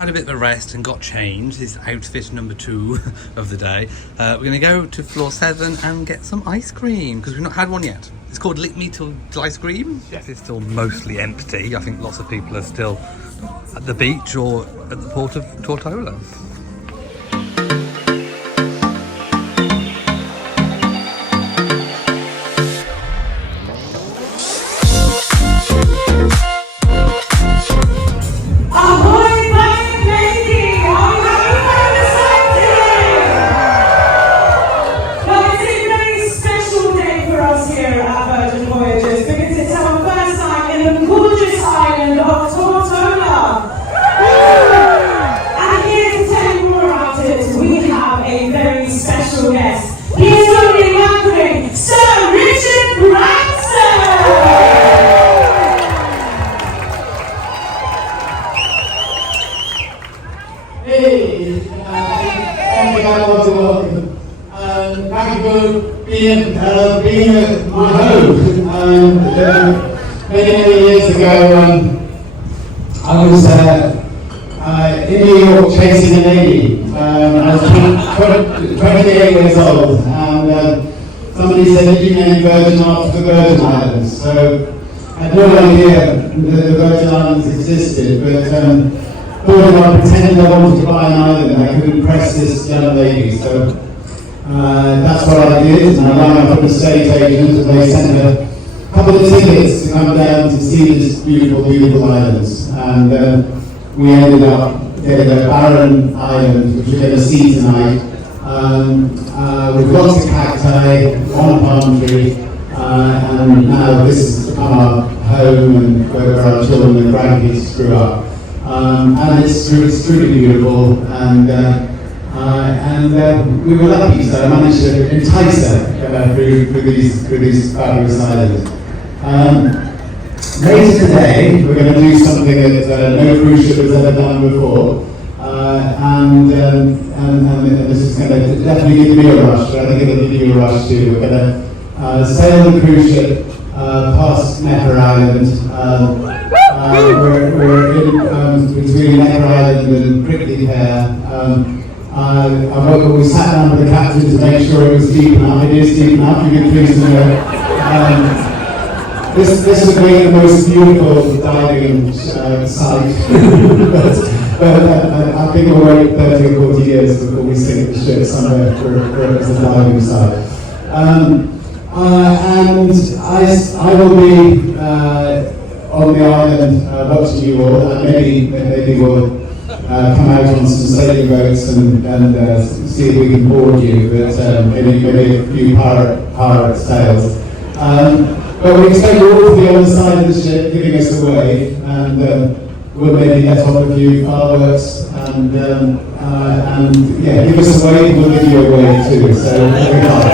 Had a bit of a rest and got changed. This is outfit number 2 of the day. We're going to go to floor 7 and get some ice cream because we've not had one yet. It's called Lick Me Till Ice Cream. Yes, it's still mostly empty. I think lots of people are still at the beach or at the port of Tortola. Here at Virgin Voyages because it's our first time in the gorgeous island of Tortola. And here to tell you more about it, we have a very special guest. He's only welcoming Sir Richard Branson! Hey, thank you very much for welcome. Thank you for being at my home. Many years ago, I was in New York chasing a lady. I was 28 years old, and somebody said that you named Virgin after the Virgin Islands. So I had no idea that the Virgin Islands existed, but thought if I pretended I wanted to buy an island, I could impress this young lady. So that's what I did, and I rang up an estate agent and they sent a couple of tickets to come down to see this beautiful, beautiful islands. And we ended up getting a barren island, which we're going to see tonight, with lots of cacti, one palm tree, and now this has become our home and where our children and grandkids grew up. And it's truly beautiful, and we were lucky, so I managed to entice her through these fabulous islands. Later today, we're going to do something that no cruise ship has ever done before, and this is going to definitely give me a rush, but I think it'll give you a rush too. We're going to sail the cruise ship past Necker Island. We're in between Necker Island and Prickly Pear. We sat down with the captain to make sure it was deep enough. It is deep enough, you can please know. This would be the most beautiful diving site. but I think we'll wait 30 or 40 years before we sink the ship somewhere for it as a diving site. And I will be on the island watching you all, and maybe we'll come out on some sailing boats and see if we can board you, but maybe a few pirate sails. But we expect you all to be on the side of the ship giving us a wave, and we'll maybe let off a few fireworks and yeah, give us a wave, we'll give you a wave too. So here we are.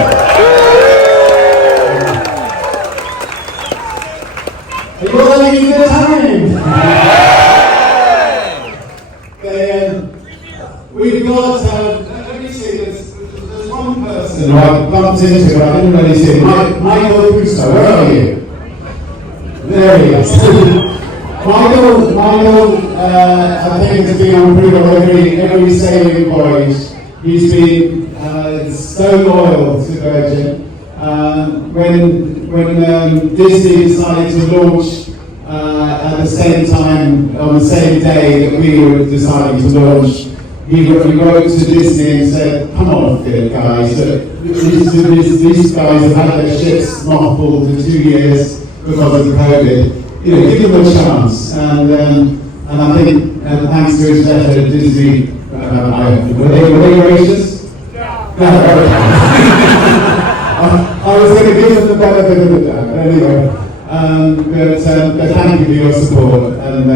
Are you all having a good time? We've got, let me see, there's one person who I bumped into, but I didn't really see him. Michael Russo, where are you? There he is. Michael, I think has been on pretty well every sailing voyage. He's been so loyal to Virgin. When Disney decided to launch at the same time, on the same day that we were deciding to launch, he wrote to Disney and said, come on, guys, these guys have had their ships mothballed for 2 years because of COVID. You know, give them a chance. And I think, thanks to his letter, Disney, were they gracious? Yeah. I was going to give them the benefit of the doubt, anyway. But thank you for your support. And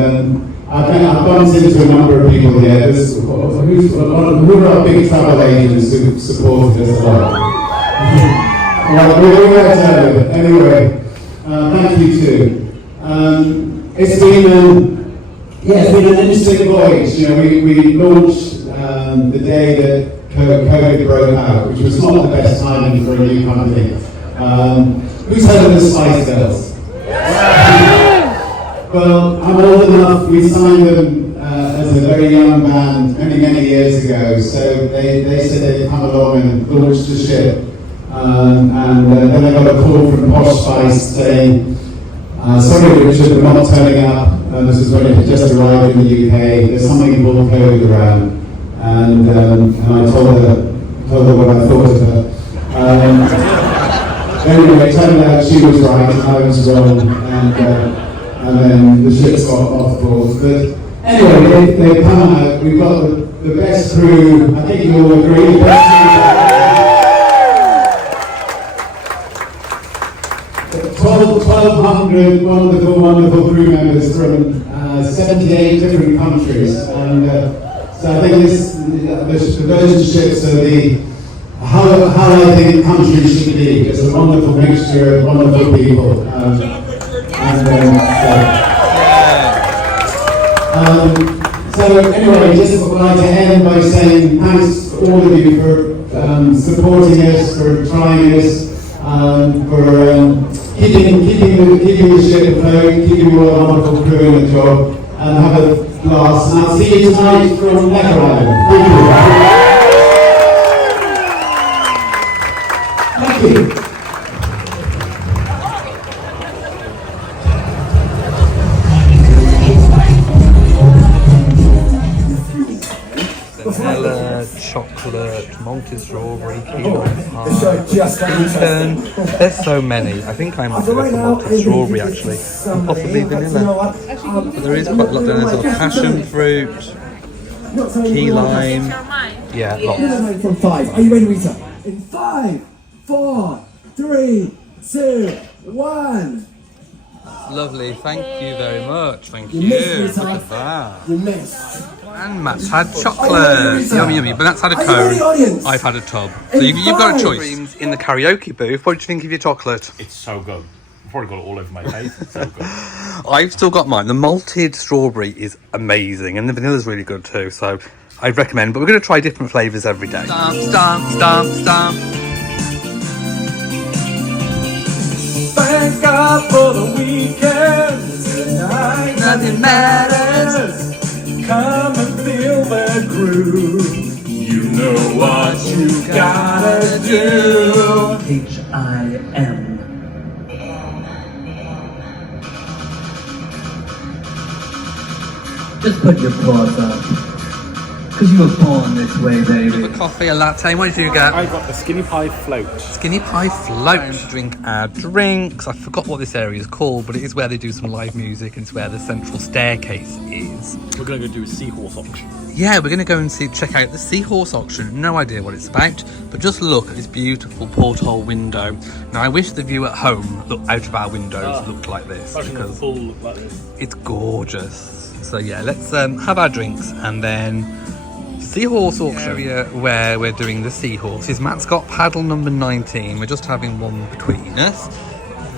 I've bumped into a number of people here. Who are our big travel agents who supported us a lot? Well, we're all going to tell you. Anyway, thank you too. It's been an interesting voyage. You know, we launched the day that COVID broke out, which was not the best timing for a new company. Who's heard of the Spice Girls? Well, I'm old enough, we signed them as as a very young band many years ago. So they said they'd come along and launched the ship. And then I got a call from Posh Spice saying, sorry Richard, we're not turning up. This is when it had just arrived in the UK. There's something called COVID around. And I told her what I thought of her. Anyway, it turned out she was right and I was wrong, and then the ship's got off course. But anyway, they come out. We've got the best crew. I think you all agree. The best crew. 1,200 wonderful crew members from 78 different countries, and so I think the Virgin ships are how I think countries should be. It's a wonderful mixture of wonderful people. So anyway, just would like to end by saying thanks to all of you for supporting us, for trying us, for keeping the ship afloat, keeping all our wonderful crew in the job, and have a blast. And I'll see you tonight from Necker Island. Thank you. Thank you. Vanilla, chocolate, malted strawberry, key lime pie, pecan. There's so many. I think I might go for malted strawberry actually, and possibly vanilla. But there is quite a lot. There's a passion fruit, key lime. Yeah, lots. From 5. Are you ready, Rita? In 5, 4, 3, 2, 1. Lovely, thank you very much. Thank you. You missed me, Look at that. You missed. And Matt's had chocolate. Yummy, yummy. But Matt's had a Are you in the cone. audience? I've had a tub. So you've got a choice. In the karaoke booth, what do you think of your chocolate? It's so good. I've probably got it all over my face. It's so good. I've still got mine. The malted strawberry is amazing, and the vanilla's really good too. So I'd recommend. But we're going to try different flavours every day. Stomp, stomp, stomp, stomp. Thank God for the weekend. Tonight Nothing matters. Come and feel the groove. You know what you gotta do. H-I-M. Just put your paws up. Because you were born this way, baby. A coffee, a latte. What did you get? I got the skinny pie float. Skinny pie float. Time to drink our drinks. I forgot what this area is called, but it is where they do some live music, and it's where the central staircase is. We're going to go do a Seahorse auction. Yeah, we're going to go and check out the Seahorse auction. No idea what it's about, but just look at this beautiful porthole window. Now, I wish the view at home, out of our windows, looked like this, because full look like this. it's gorgeous. So yeah, let's have our drinks and then Seahorse auction area where we're doing the Seahorses. Matt's got paddle number 19. We're just having one between us.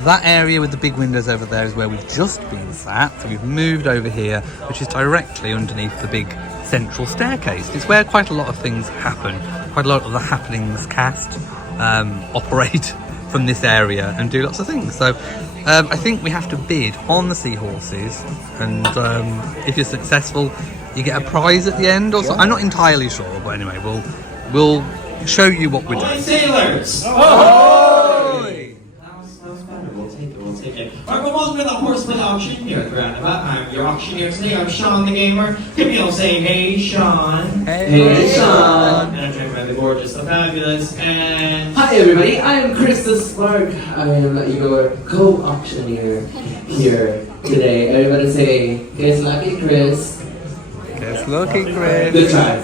That area with the big windows over there is where we've just been sat. So we've moved over here, which is directly underneath the big central staircase. It's where quite a lot of things happen. Quite a lot of the happenings cast operate from this area and do lots of things. So I think we have to bid on the Seahorses, and if you're successful, you get a prize at the end or so. I'm not entirely sure, but anyway, we'll show you what we're doing. Sailors! Ahoy! We'll take it. Alright, well, welcome to the Horseman Auction here at the Roundabout. I'm your auctioneer today. I'm Sean the Gamer. Give me all say, hey, Sean. Hey, Sean. And I'm joined by the gorgeous, the fabulous, and... Hi everybody, I am Chris the Spark. I am your co-auctioneer here today. Everybody say, guess lucky Chris. Guess lucky, Chris. Good try.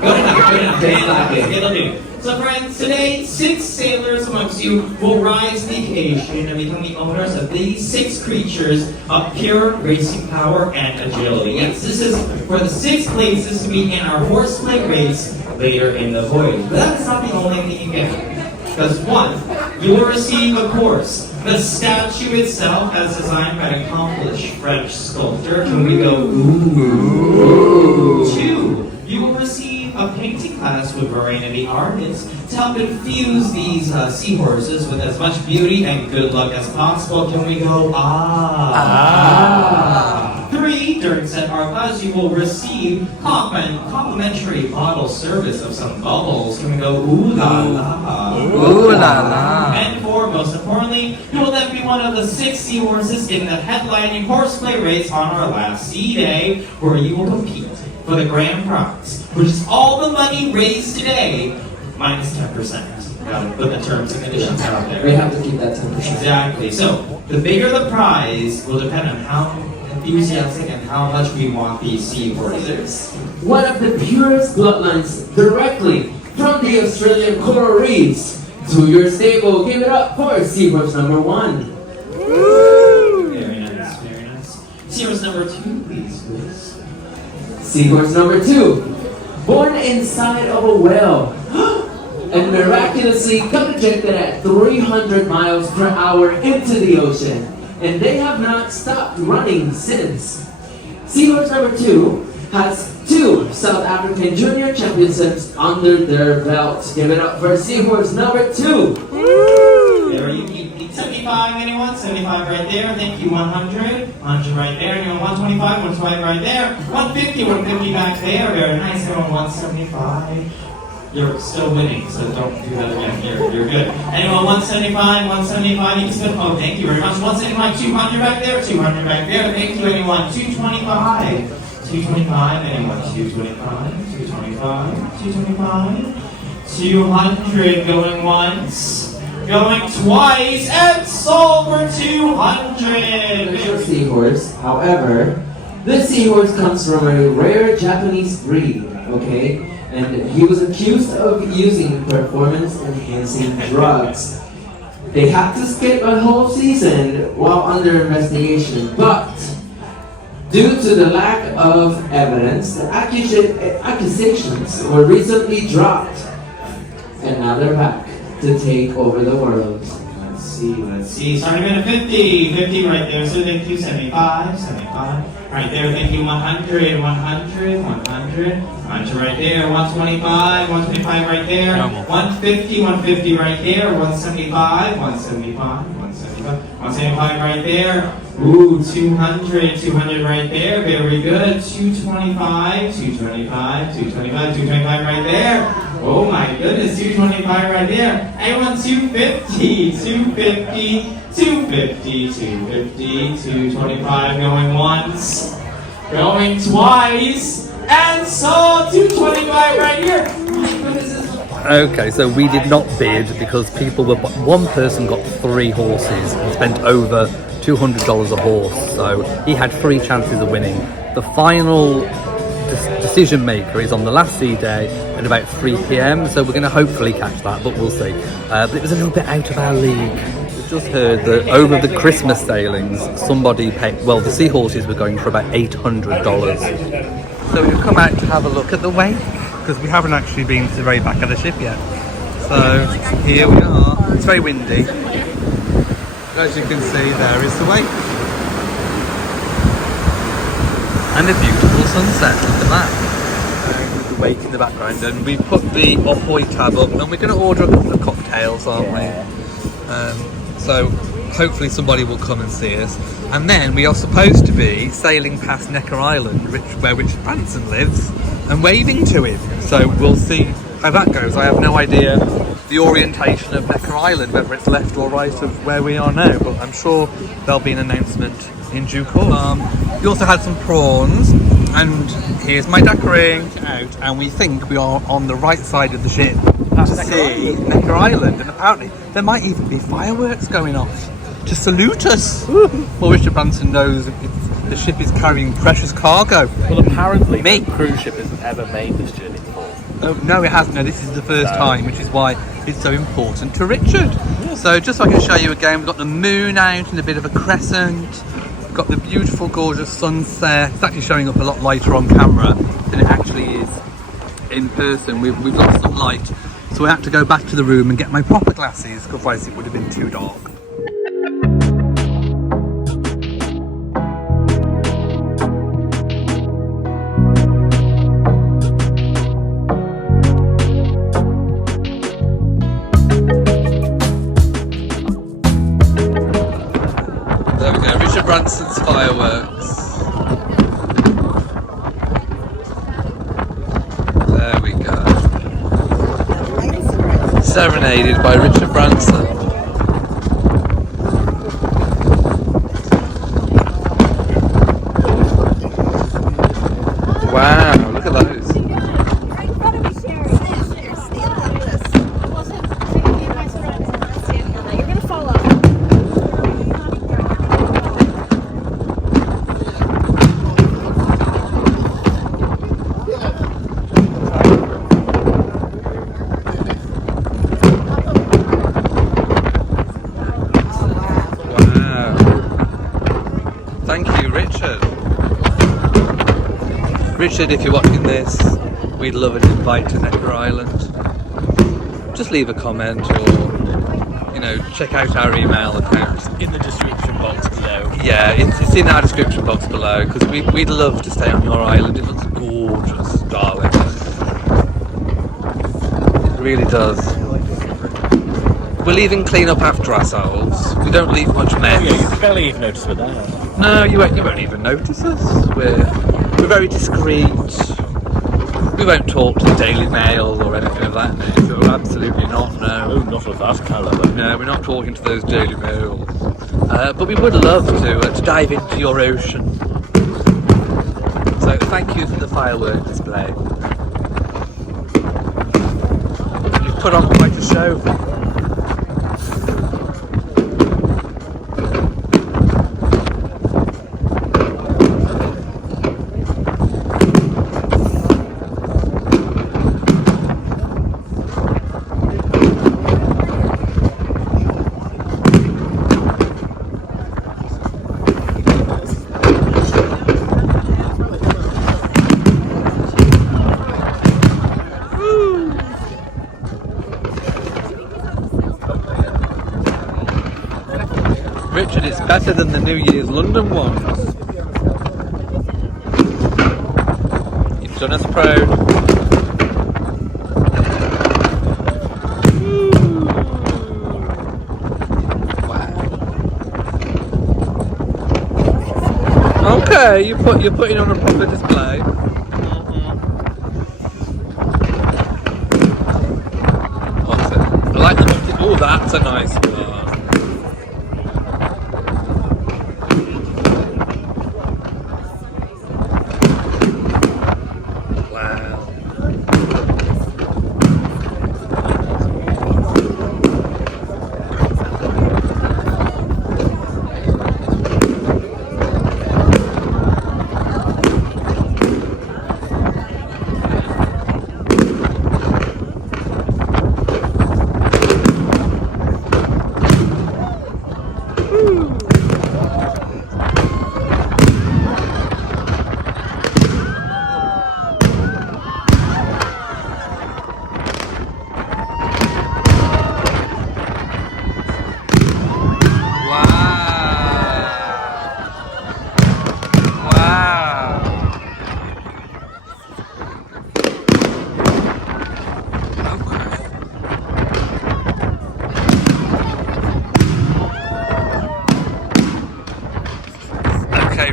Good enough. It'll do. So friends, today, 6 sailors amongst you will rise to the occasion and become the owners of these 6 creatures of pure racing power and agility. Yes, this is for the 6 places to be in our horseplay race later in the voyage. But that is not the only thing you get. Because 1, you will receive, of course, the statue itself as designed by an accomplished French sculptor. Can we go, ooh? 2, you will receive a painting class with Marina the artist to help infuse these seahorses with as much beauty and good luck as possible. Can we go, ah? 3, 3, during set our class, you will receive complimentary bottle service of some bubbles. Can we go ooh la la? Ooh la la. And 4, most importantly, you will then be one of the 6 seahorses in the headlining horseplay race on our last sea day, where you will compete for the grand prize, which is all the money raised today, minus 10%. Gotta put the terms and conditions out there. We have to keep that 10%. Exactly. So the bigger the prize will depend on how enthusiastic and how much we want these seahorses. One of the purest bloodlines directly from the Australian coral reefs to your stable. Give it up for Seahorse number 1. Very nice, very nice. Seahorse number 2, please. Seahorse number 2, born inside of a whale and miraculously got ejected at 300 miles per hour into the ocean, and they have not stopped running since. Seahorse number 2 has 2 South African Junior Championships under their belt. Give it up for Seahorse number 2. Very unique. 75, anyone? 75 right there. Thank you. 100. 100 right there. Anyone? 125. 125 right there. 150. 150 back there. Very nice. Anyone? 175. You're still winning, so don't do that again. You're good. Anyone? 175. 175. You can spin. Oh, thank you very much. 175. 200 back there. 200 back there. Thank you. Anyone? 225. 225. Anyone? 225. 225. 225. 200. Going once. Going twice, and sold for 200! Special seahorse. However, this seahorse comes from a rare Japanese breed, okay? And he was accused of using performance-enhancing drugs. They had to skip a whole season while under investigation, but due to the lack of evidence, the accusations were recently dropped, and now they're back to take over the world. Let's see. Starting at a 50. 50 right there. So thank you. 75. 75. Right there. Thank you. 100. 100. 100. 100 right there. 125. 125 right there. 150. 150 right there. 175. 175. 175. 175 right there. Ooh, 200. 200 right there. Very good. 225. 225. 225. 225 right there. Oh my goodness, 225 right there. Anyone? 250, 250, 250, 250, 225 going once, going twice, and so 225 right here. My goodness. Okay, so we did not bid because one person got 3 horses and spent over $200 a horse, so he had 3 chances of winning. The final decision maker is on the last sea day at about 3 p.m, so we're going to hopefully catch that, but we'll see. But it was a little bit out of our league. We've just heard that over the Christmas sailings, somebody paid, well, the seahorses were going for about $800. So we've come out to have a look at the wake, because we haven't actually been to the very back of the ship yet. So here we are. It's very windy. As you can see, there is the wake. And a beautiful sunset, look at that. With the wake in the background, and we put the Ahoy tab up, and we're going to order a couple of cocktails, aren't we? So hopefully somebody will come and see us. And then we are supposed to be sailing past Necker Island, where Richard Branson lives, and waving to him. So we'll see how that goes. I have no idea the orientation of Necker Island, whether it's left or right of where we are now, but I'm sure there'll be an announcement in due course. We also had some prawns, and here's my duckering out, and we think we are on the right side of the ship to see Necker Island, and apparently there might even be fireworks going off to salute us. Well, Richard Branson knows the ship is carrying precious cargo. Well, apparently Me. no cruise ship has ever made this journey before. Oh, no, it hasn't. No, this is the first time, which is why it's so important to Richard. So just so I can show you again, we've got the moon out and a bit of a crescent. We've got the beautiful, gorgeous sunset. It's actually showing up a lot lighter on camera than it actually is in person. We've lost some light, so I had to go back to the room and get my proper glasses, otherwise it would have been too dark. There we go, Richard Branson's fireworks. There we go. Serenaded by Richard Branson. Wow, look at those. You're gonna fall off. Wow. Thank you, Richard. Richard, if you're watching this, we'd love an invite to Necker Island. Just leave a comment or, you know, check out our email account. In the description box below. Yeah, it's in our description box below because we'd love to stay on your island. It looks gorgeous, darling. It really does. We'll even clean up after ourselves. We don't leave much mess. Yeah, you barely even notice we're there. No, you won't even notice us. We're very discreet. We won't talk to the Daily Mail or anything of that nature. Absolutely not, Oh, no. not of that caliber. No, we're not talking to those Daily Mails. But we would love to dive into your ocean. So thank you for the firework display. You've put on quite a show. Richard, it's better than the New Year's London ones. You've done us proud. Wow. Okay, you're putting on a proper display. What's it? I like the. Oh, that's a nice one.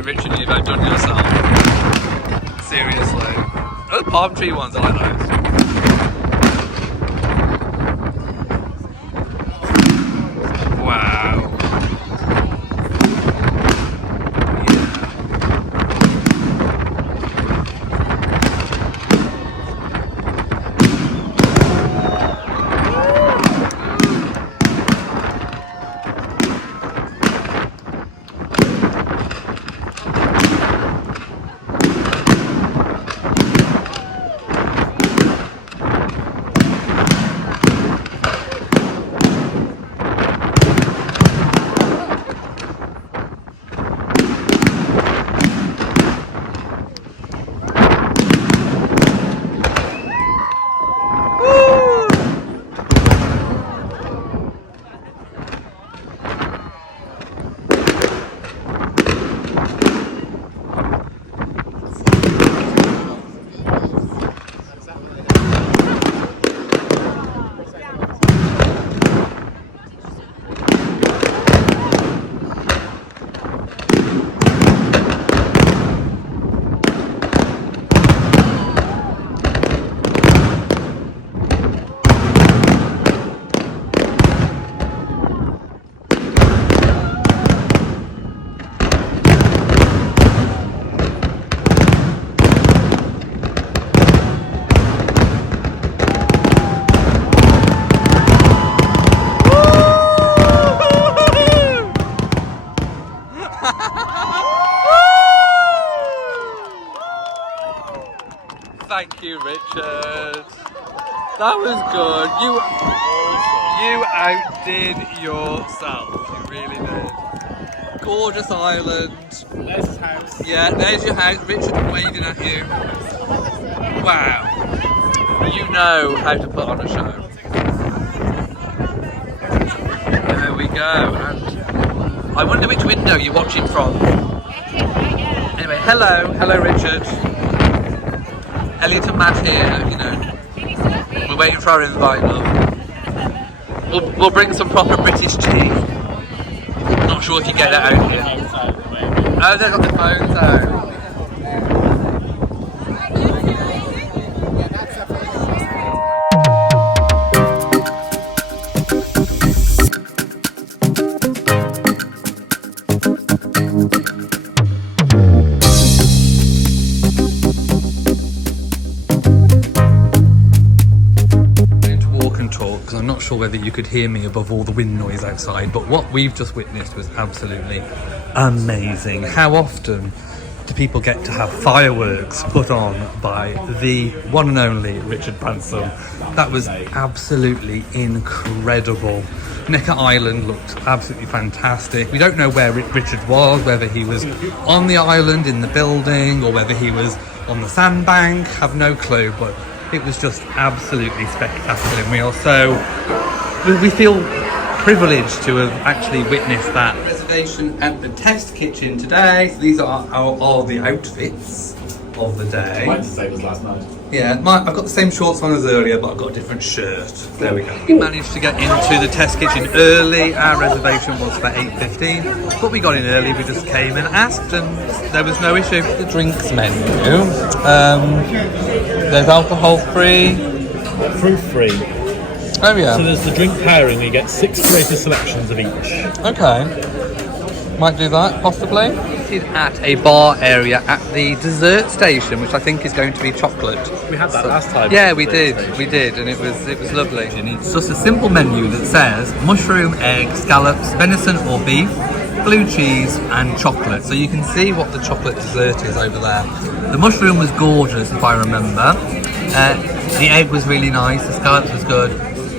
Richard, you've outdone yourself. Seriously. Oh, the palm tree ones, I like those. Wow. you, Richard. That was good. You outdid yourself. You really did. Gorgeous island. There's his house. Yeah, there's your house. Richard waving at you. Wow. You know how to put on a show. There we go. And I wonder which window you're watching from. Anyway, hello Richard. Elliot and Matt here, you know. We're waiting for our invite, love. We'll bring some proper British tea. Not sure if you get it out here. Oh, they've got the phones out. Because I'm not sure whether you could hear me above all the wind noise outside, but what we've just witnessed was absolutely amazing. How often do people get to have fireworks put on by the one and only Richard Branson? That was absolutely incredible. Necker Island looked absolutely fantastic. We don't know where Richard was, whether he was on the island in the building or whether he was on the sandbank, have no clue, but it was just absolutely spectacular, and we feel privileged to have actually witnessed that. Reservation at the test kitchen today. So these are all the outfits of the day. Mine's the same as last night. Yeah, I've got the same shorts on as earlier, but I've got a different shirt. There we go. We managed to get into the test kitchen early. Our reservation was for 8:15, but we got in early. We just came and asked, and there was no issue. The drinks menu. There's alcohol free. Fruit free. Oh yeah. So there's the drink pairing where you get 6 creative selections of each. Okay. Might do that, possibly. At a bar area at the dessert station, which I think is going to be chocolate. We had that last time. Yeah, we did, and it was lovely. It's just a simple menu that says mushroom, egg, scallops, venison or beef, blue cheese and chocolate. So you can see what the chocolate dessert is over there. The mushroom was gorgeous, if I remember. The egg was really nice, the scallops was good.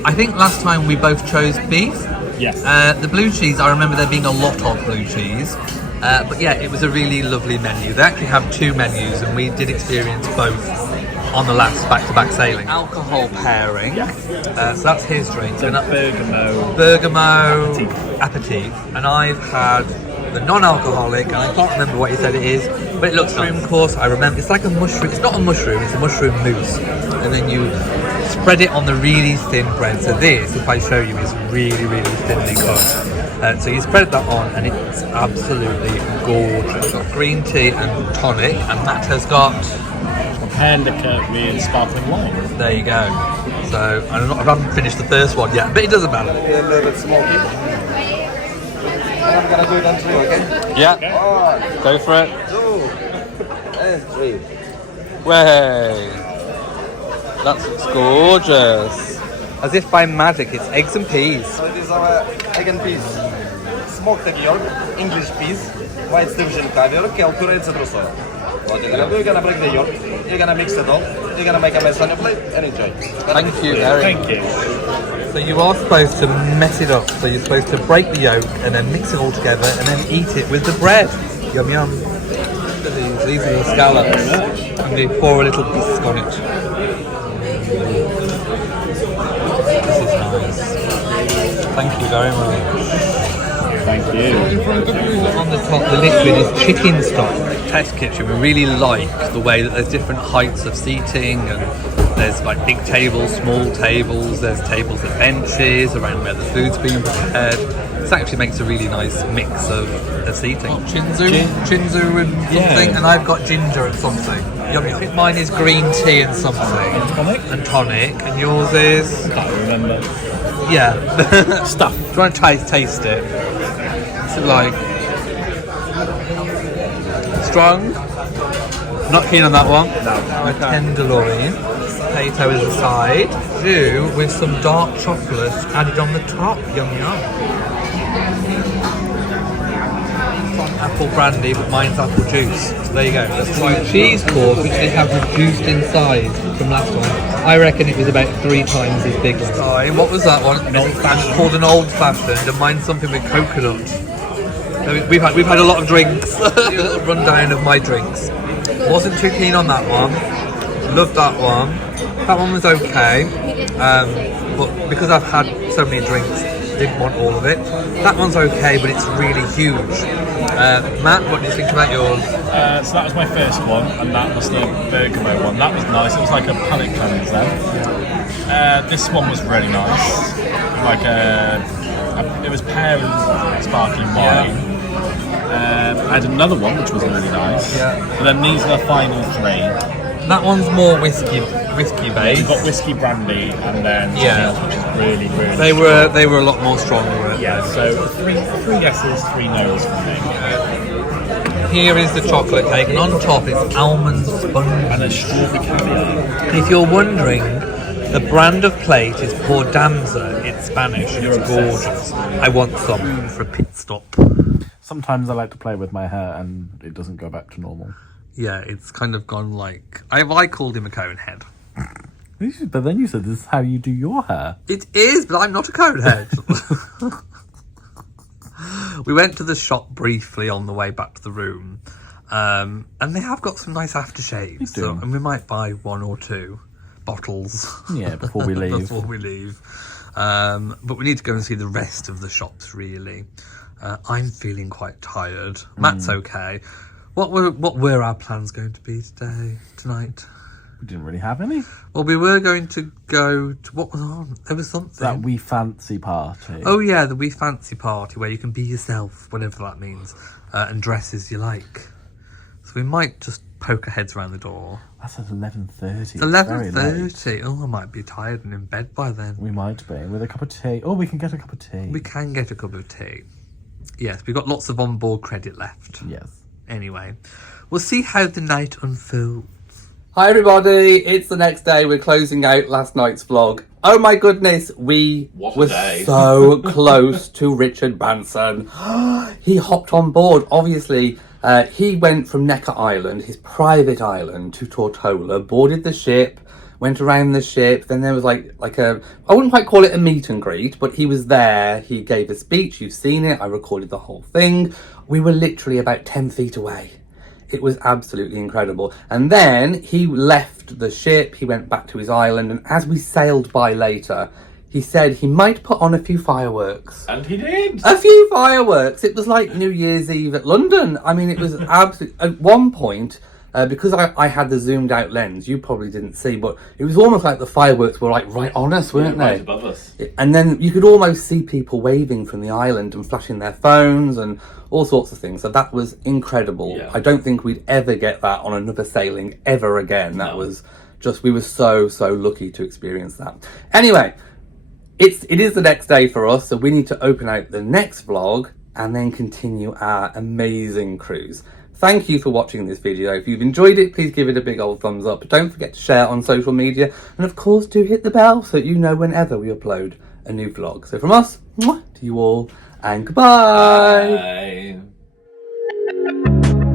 I think last time we both chose beef. Yes. The blue cheese, I remember there being a lot of blue cheese. But yeah, it was a really lovely menu. They actually have 2 menus, and we did experience both on the last back-to-back sailing. Alcohol pairing. Yes. So that's his drink. So Bergamo aperitif. And I've had the non-alcoholic, and I can't remember what he said it is, but it looks nice. Mushroom course, I remember. It's like a mushroom. It's not a mushroom, it's a mushroom mousse. And then you spread it on the really thin bread. So this, if I show you, is really, really thinly cut. So you spread that on, and it's absolutely gorgeous. We've got green tea and tonic, and Matt has got handicap with sparkling wine. There you go. So I haven't finished the first one yet, but it doesn't matter. A little bit smoky. I'm gonna do it on 3, okay? Yeah. 1, Go for it. 2, and 3. Way. That looks gorgeous. As if by magic, it's eggs and peas. So it is our egg and peas. Smoked egg yolk, English peas, white sturgeon caviar, kelpura and citrus oil. What you're gonna do, you're gonna break the yolk, you're gonna mix it all, you're gonna make a mess on your plate and enjoy. Thank you very much. Thank you. So you are supposed to mess it up. So you're supposed to break the yolk and then mix it all together and then eat it with the bread. Yum yum. These are the scallops. And they pour a little bisque on it. This is nice. Thank you very much. Thank you. On the top, the liquid is chicken stock. Test kitchen, we really like the way that there's different heights of seating, and there's like big tables, small tables, there's tables and benches around where the food's being prepared. This actually makes a really nice mix of seating. Chinzu and something, and I've got ginger and something. Yummy. I think mine is green tea and something. And tonic. And yours is? I can't remember. Yeah. Stuff. Do you want to taste it? What's it like? Strong? Not keen on that one. No. Okay. Tenderloin. Potato is the side. Jus with some dark chocolate added on the top. Yum yum. apple brandy, but mine's apple juice. So there you go. Let's try cheese course, which they have reduced in size from last time. I reckon it was about 3 times as big last time. What was that one? It's called an old fashioned, and mine's something with coconut. So we've had a lot of drinks. A rundown of my drinks. Wasn't too keen on that one. Loved that one. That one was okay, but because I've had so many drinks, didn't want all of it. That one's okay, but it's really huge. Matt, what do you think about yours? So that was my first one, and that was the bergamot one. That was nice. It was like a palate cleanser. This one was really nice. Like it was pear and sparkling wine. I had another one which was really nice. Yeah. And then these are the final 3. That one's more whiskey based. We've got whiskey brandy, and then something else which is really, really strong. They were a lot more strong, weren't they? Yeah, so 3 yeses, 3 no's from me. Here is the chocolate cake, and on top it's almond sponge And a strawberry caviar. If you're wondering, the brand of plate is Por Danza. It's Spanish. It's gorgeous. I want some for a pit stop. Sometimes I like to play with my hair and it doesn't go back to normal. Yeah, it's kind of gone like... I called him a cone head. But then you said this is how you do your hair. It is, but I'm not a cone head. We went to the shop briefly on the way back to the room. And they have got some nice aftershaves. They do. And we might buy 1 or 2 bottles. Yeah, before we leave. Before we leave. But we need to go and see the rest of the shops, really. I'm feeling quite tired. Matt's okay. What were our plans going to be tonight? We didn't really have any. Well, we were going to go to... What was on? There was something. That We Fancy party. Oh, yeah, the We Fancy party, where you can be yourself, whatever that means, and dress as you like. So we might just poke our heads around the door. That's at 11:30. It's 11:30. Oh, I might be tired and in bed by then. We might be, with a cup of tea. Oh, we can get a cup of tea. We can get a cup of tea. Yes, we've got lots of onboard credit left. Yes. Anyway, we'll see how the night unfolds. Hi everybody, it's the next day. We're closing out last night's vlog. Oh my goodness, we were so close to Richard Branson. He hopped on board. Obviously, he went from Necker Island, his private island, to Tortola, boarded the ship, went around the ship. Then there was like a, I wouldn't quite call it a meet and greet, but he was there. He gave a speech. You've seen it. I recorded the whole thing. We were literally about 10 feet away. It was absolutely incredible. And then he left the ship. He went back to his island. And as we sailed by later, he said he might put on a few fireworks. And he did. A few fireworks. It was like New Year's Eve at London. I mean, it was absolutely... At one point... because I had the zoomed out lens, you probably didn't see, but it was almost like the fireworks were like right on us, weren't they? Right above us. And then you could almost see people waving from the island and flashing their phones and all sorts of things. So that was incredible. Yeah. I don't think we'd ever get that on another sailing ever again. That was just, we were so lucky to experience that. Anyway, it is the next day for us, so we need to open out the next vlog and then continue our amazing cruise. Thank you for watching this video. If you've enjoyed it, please give it a big old thumbs up. Don't forget to share on social media. And of course, do hit the bell so that you know whenever we upload a new vlog. So from us, mwah, to you all, and goodbye. Bye.